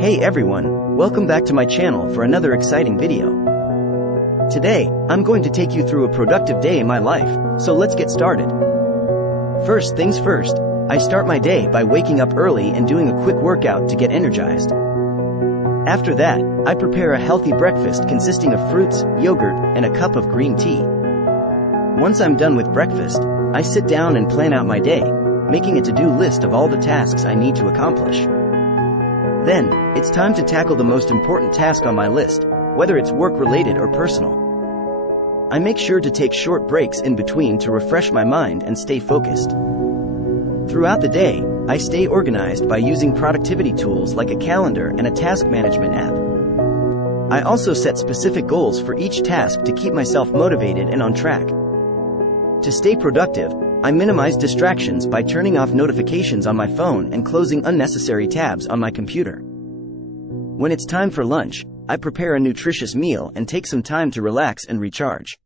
Hey everyone, welcome back to my channel for another exciting video. Today, I'm going to take you through a productive day in my life, so let's get started. First things first, I start my day by waking up early and doing a quick workout to get energized. After that, I prepare a healthy breakfast consisting of fruits, yogurt, and a cup of green tea. Once I'm done with breakfast, I sit down and plan out my day, making a to-do list of all the tasks I need to accomplish. Then, it's time to tackle the most important task on my list, whether it's work-related or personal. I make sure to take short breaks in between to refresh my mind and stay focused. Throughout the day, I stay organized by using productivity tools like a calendar and a task management app. I also set specific goals for each task to keep myself motivated and on track. To stay productive, I minimize distractions by turning off notifications on my phone and closing unnecessary tabs on my computer. When it's time for lunch, I prepare a nutritious meal and take some time to relax and recharge.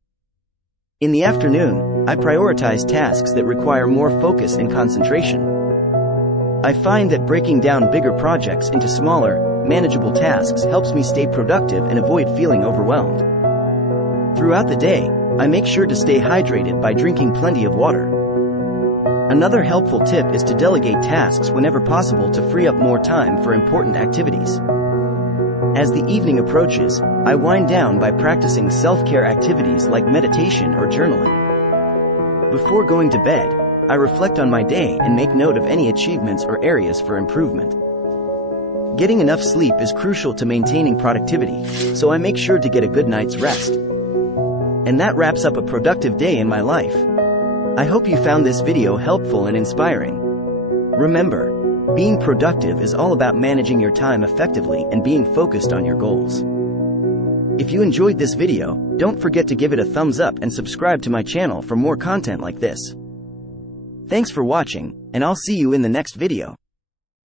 In the afternoon, I prioritize tasks that require more focus and concentration. I find that breaking down bigger projects into smaller, manageable tasks helps me stay productive and avoid feeling overwhelmed. Throughout the day, I make sure to stay hydrated by drinking plenty of water. Another helpful tip is to delegate tasks whenever possible to free up more time for important activities. As the evening approaches, I wind down by practicing self-care activities like meditation or journaling. Before going to bed, I reflect on my day and make note of any achievements or areas for improvement. Getting enough sleep is crucial to maintaining productivity, so I make sure to get a good night's rest. And that wraps up a productive day in my life. I hope you found this video helpful and inspiring. Remember, being productive is all about managing your time effectively and being focused on your goals. If you enjoyed this video, don't forget to give it a thumbs up and subscribe to my channel for more content like this. Thanks for watching, and I'll see you in the next video.